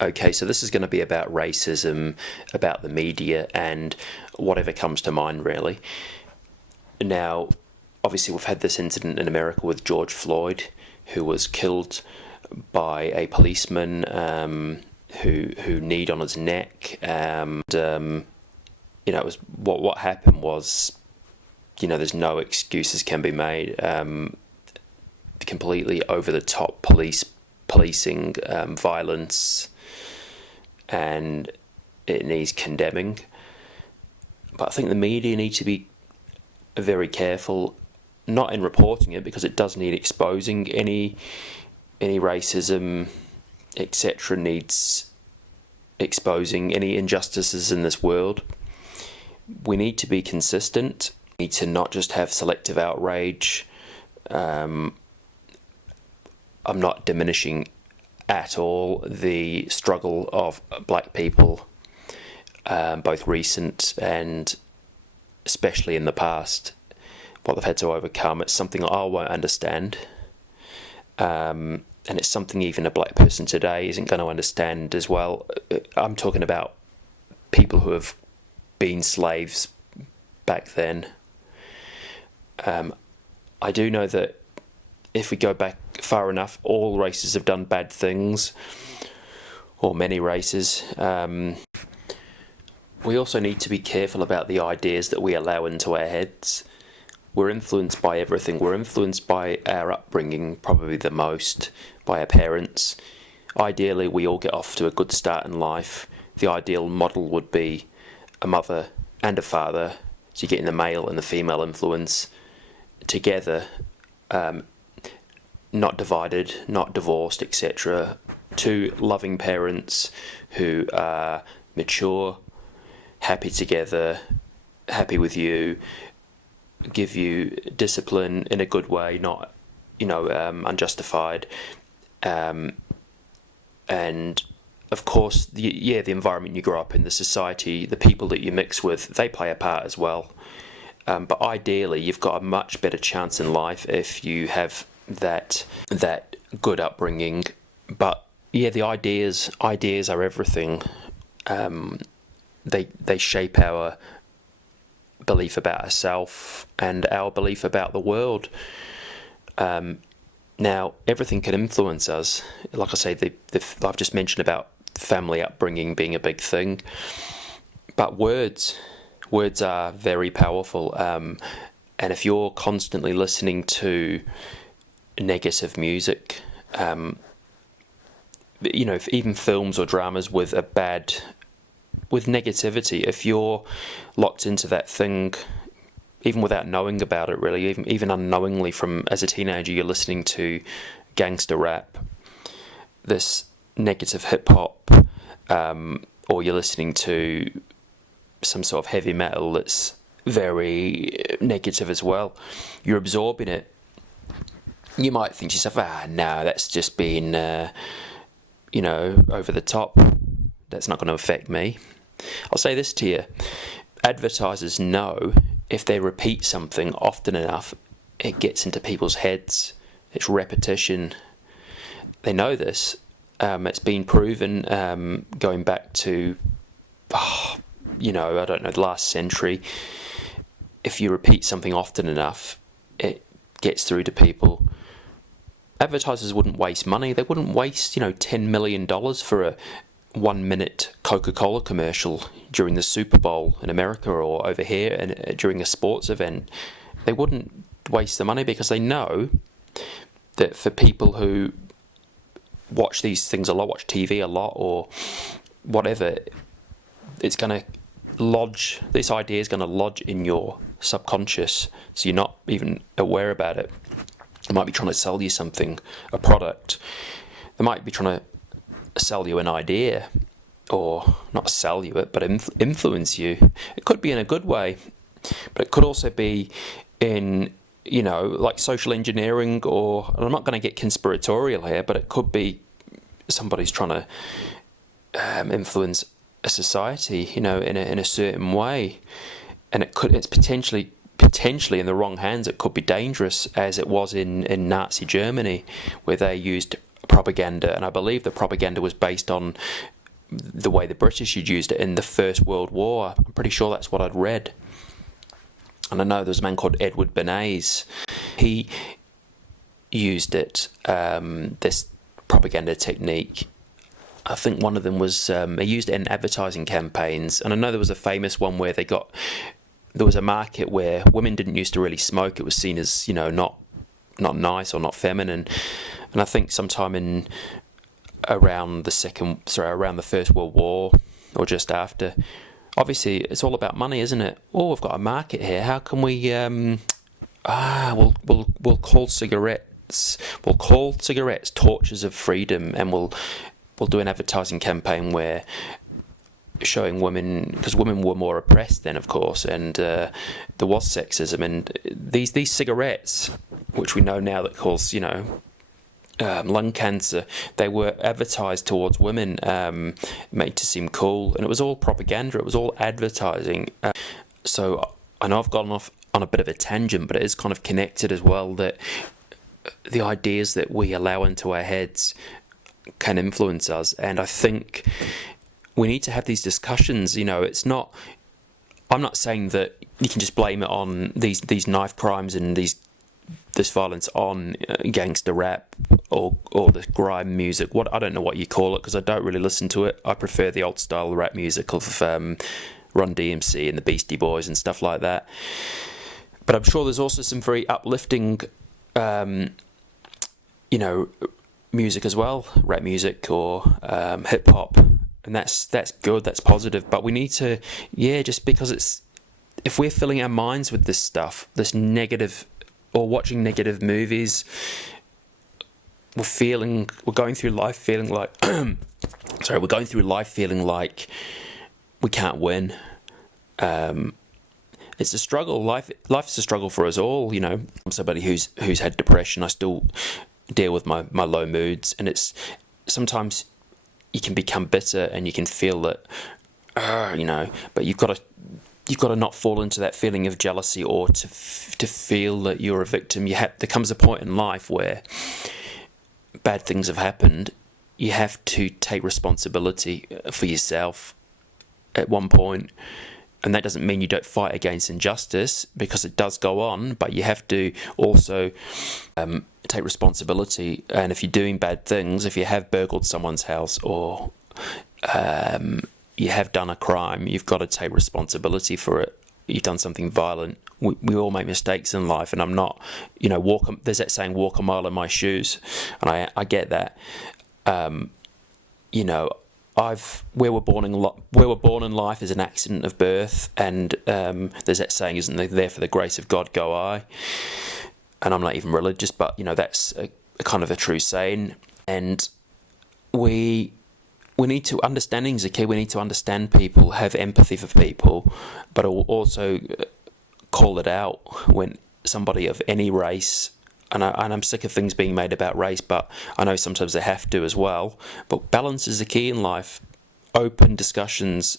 okay, so this is going to be about racism, about the media, and whatever comes to mind, really. Now, obviously, we've had this incident in America with George Floyd, who was killed by a policeman who kneed on his neck. It was what happened was, there's no excuses can be made. Completely over the top policing violence, and it needs condemning. But I think the media need to be very careful, not in reporting it, because it does need exposing any racism, etc. Needs exposing any injustices in this world. We need to be consistent. We need to not just have selective outrage. I'm not diminishing at all the struggle of black people, both recent and especially in the past, what they've had to overcome. It's something I won't understand, and it's something even a black person today isn't going to understand as well. I'm talking about people who have been slaves back then. I do know that if we go back far enough, all races have done bad things, or many races. We also need to be careful about the ideas that we allow into our heads. We're influenced by everything. We're influenced by our upbringing, probably the most, by our parents. Ideally, we all get off to a good start in life. The ideal model would be a mother and a father, so you're getting the male and the female influence together, not divided, not divorced, etc. Two loving parents who are mature, happy together, happy with you, give you discipline in a good way, not, unjustified. And of course, the environment you grow up in, the society, the people that you mix with, they play a part as well. But ideally, you've got a much better chance in life if you have that good upbringing. But yeah, the ideas are everything. They shape our belief about ourselves and our belief about the world. Now, everything can influence us. Like I say, I've just mentioned about family upbringing being a big thing. But words are very powerful. And if you're constantly listening to negative music, even films or dramas with negativity, if you're locked into that thing, even without knowing about it really, even unknowingly, from as a teenager you're listening to gangster rap, this negative hip hop, or you're listening to some sort of heavy metal that's very negative as well, you're absorbing it. You might think to yourself, no, that's just been over the top, that's not going to affect me. I'll say this to you, advertisers know if they repeat something often enough, it gets into people's heads. It's repetition. They know this. It's been proven going back to, I don't know, the last century. If you repeat something often enough, it gets through to people. Advertisers wouldn't waste money. They wouldn't waste, $10 million for a 1-minute Coca-Cola commercial during the Super Bowl in America or over here and during a sports event. They wouldn't waste the money because they know that for people who watch these things a lot, watch TV a lot or whatever, it's going to lodge, this idea is going to lodge in your subconscious, so you're not even aware about it. They might be trying to sell you something, a product. They might be trying to sell you an idea, or not sell you it, but influence you. It could be in a good way, but it could also be in, like social engineering, or, and I'm not going to get conspiratorial here, but it could be somebody's trying to influence a society, in a certain way, and it's potentially in the wrong hands. It could be dangerous, as it was in Nazi Germany, where they used propaganda, and I believe the propaganda was based on the way the British had used it in the First World War. I'm pretty sure that's what I'd read. And I know there's a man called Edward Bernays. He used it, this propaganda technique. I think one of them was, he used it in advertising campaigns. And I know there was a famous one where there was a market where women didn't used to really smoke. It was seen as, not nice or not feminine. And I think sometime around the First World War, or just after. Obviously, it's all about money, isn't it? Oh, we've got a market here. How can we? We'll call cigarettes. We'll call cigarettes torches of freedom, and we'll do an advertising campaign where showing women, because women were more oppressed then, of course, and there was sexism, and these cigarettes, which we know now that cause lung cancer, they were advertised towards women, made to seem cool, and it was all propaganda, it was all advertising. So I know I've gone off on a bit of a tangent, but it is kind of connected as well, that the ideas that we allow into our heads can influence us. And I think we need to have these discussions. It's not, I'm not saying that you can just blame it on these knife crimes and this violence on gangster rap or the grime music. I don't know what you call it, because I don't really listen to it. I prefer the old style rap music of Run DMC and the Beastie Boys and stuff like that. But I'm sure there's also some very uplifting, music as well, rap music or hip hop, and that's good, that's positive. But we need to, just because if we're filling our minds with this stuff, this negative, or watching negative movies, we're going through life feeling like we can't win. It's a struggle. Life's a struggle for us all. I'm somebody who's had depression. I still deal with my low moods, and it's sometimes you can become bitter and you can feel that, but you've got to not fall into that feeling of jealousy or to feel that you're a victim. There comes a point in life where bad things have happened. You have to take responsibility for yourself at one point. And that doesn't mean you don't fight against injustice, because it does go on, but you have to also take responsibility. And if you're doing bad things, if you have burgled someone's house or you have done a crime, you've got to take responsibility for it. You've done something violent. We all make mistakes in life, and I'm not, there's that saying, walk a mile in my shoes, and I get that. Where we're born in life is an accident of birth, and there's that saying, isn't there for the grace of God go I? And I'm not even religious, but that's a kind of a true saying. And we need to, understanding's a key. We need to understand people, have empathy for people, but also call it out when somebody of any race. And I'm sick of things being made about race, but I know sometimes they have to as well. But balance is the key in life. Open discussions